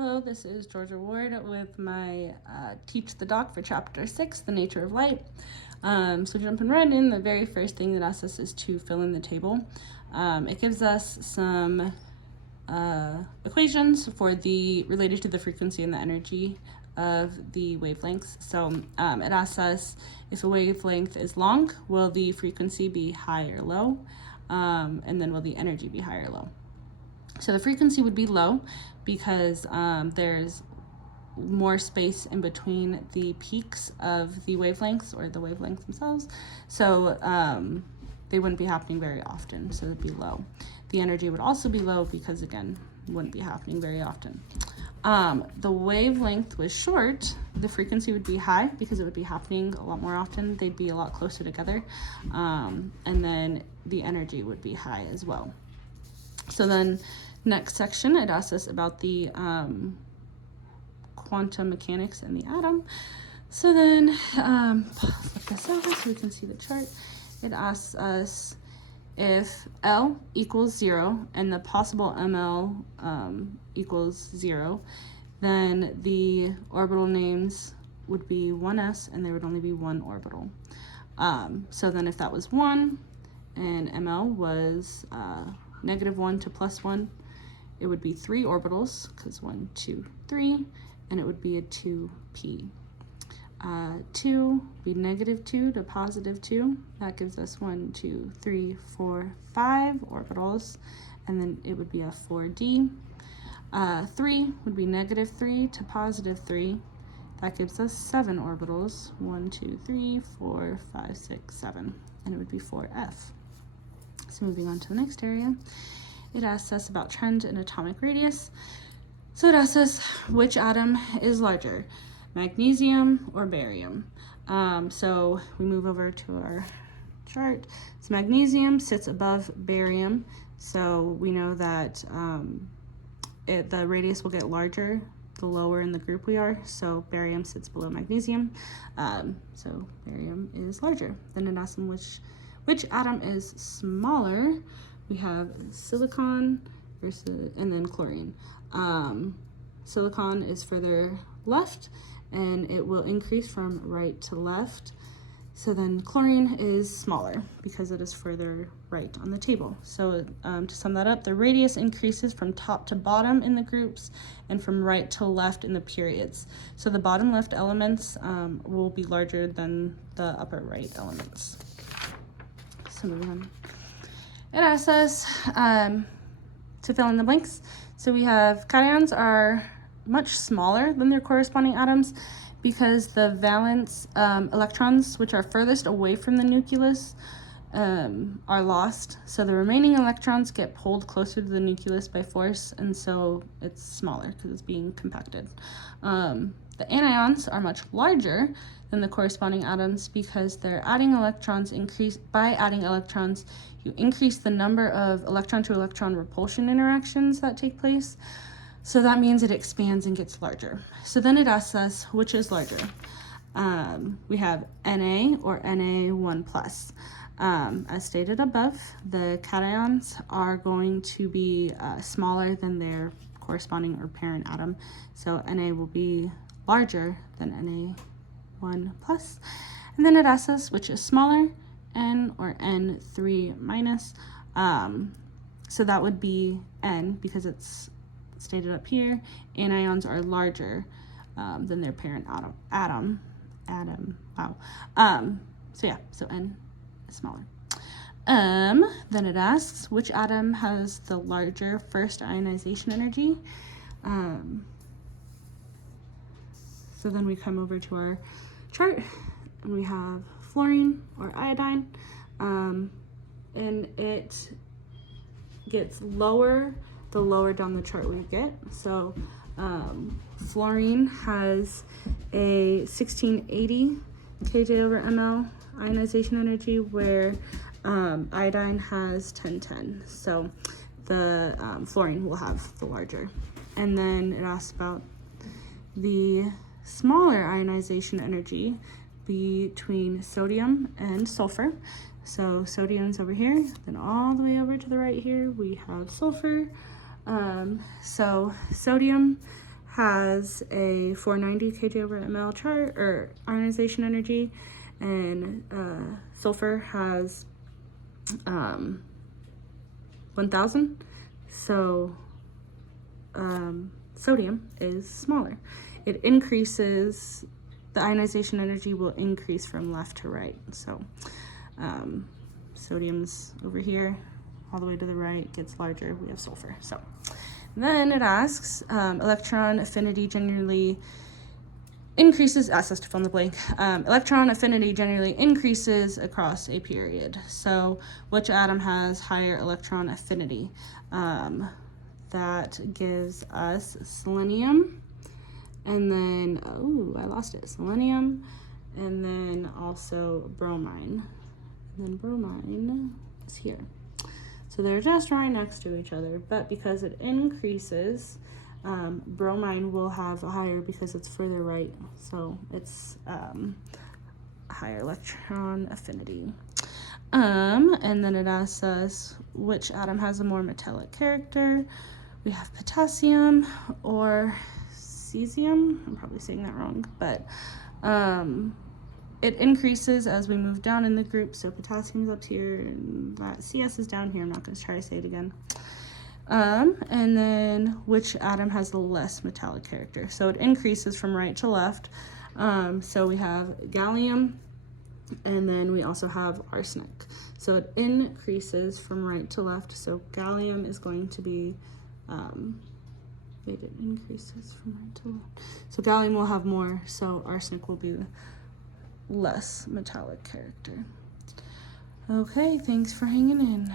Hello, this is Georgia Ward with my Teach the Doc for Chapter 6, The Nature of Light. So jumping right in, the very first thing that asks us is to fill in the table. It gives us some equations related to the frequency and the energy of the wavelengths. So it asks us, if a wavelength is long, will the frequency be high or low? And then will the energy be high or low? So the frequency would be low because there's more space in between the peaks of the wavelengths, or the wavelengths themselves. So they wouldn't be happening very often, so it'd be low. The energy would also be low because, again, wouldn't be happening very often. The wavelength was short, the frequency would be high because it would be happening a lot more often. They'd be a lot closer together. And then the energy would be high as well. So then next section, it asks us about the quantum mechanics and the atom. So then flip this over so we can see the chart. It asks us if L equals 0 and the possible ML equals 0, then the orbital names would be 1s and there would only be one orbital. So then if that was 1 and ML was -1 to +1, it would be 3 orbitals, because 1, 2, 3, and it would be a 2p. 2 would be -2 to +2. That gives us 1, 2, 3, 4, 5 orbitals, and then it would be a 4d. 3 would be -3 to +3. That gives us 7 orbitals. 1, 2, 3, 4, 5, 6, 7, and it would be 4f. So moving on to the next area, it asks us about trend and atomic radius. So it asks us which atom is larger, magnesium or barium. So we move over to our chart. So magnesium sits above barium, so we know that the radius will get larger the lower in the group we are, so barium sits below magnesium, so barium is larger. Then it asks them which atom is smaller. We have silicon and then chlorine. Silicon is further left and it will increase from right to left. So then chlorine is smaller because it is further right on the table. So to sum that up, the radius increases from top to bottom in the groups and from right to left in the periods. So the bottom left elements will be larger than the upper right elements. So moving on. It asks us to fill in the blanks. So we have cations are much smaller than their corresponding atoms because the valence electrons, which are furthest away from the nucleus, are lost. So the remaining electrons get pulled closer to the nucleus by force, and so it's smaller because it's being compacted. The anions are much larger than the corresponding atoms because they're adding electrons. By adding electrons, you increase the number of electron to electron repulsion interactions that take place. So that means it expands and gets larger. So then it asks us which is larger. We have Na or Na1+. As stated above, the cations are going to be smaller than their corresponding or parent atom. So Na will be larger than Na1+. And then it asks us which is smaller, N or N3-. So that would be N because it's stated up here. Anions are larger than their parent atom. Wow. So yeah, so N is smaller. Then it asks which atom has the larger first ionization energy. So then we come over to our chart and we have fluorine or iodine, and it gets lower the lower down the chart we get. So fluorine has a 1680 kJ/mL ionization energy, where iodine has 1010. So the fluorine will have the larger. And then it asks about the smaller ionization energy between sodium and sulfur. So sodium's over here, then all the way over to the right here we have sulfur. So sodium has a 490 kJ/ml chart or ionization energy, and sulfur has 1000. So sodium is smaller. It increases, the ionization energy will increase from left to right. So sodium's over here, all the way to the right, gets larger, we have sulfur. So then it asks, electron affinity generally increases, asks us to fill in the blank. Electron affinity generally increases across a period. So which atom has higher electron affinity? That gives us selenium, and then, oh, I lost it, selenium, and then also bromine. And then bromine is here. So they're just right next to each other, but because it increases, bromine will have a higher because it's further right, so it's higher electron affinity. And then it asks us which atom has a more metallic character. We have potassium or cesium. I'm probably saying that wrong, but it increases as we move down in the group. So potassium's up here, and that CS is down here. I'm not going to try to say it again. And then which atom has the less metallic character? So it increases from right to left. So we have gallium, and then we also have arsenic. So it increases from right to left. So gallium is going to be, it increases from right to left. So gallium will have more, so arsenic will be less metallic character. Okay, thanks for hanging in.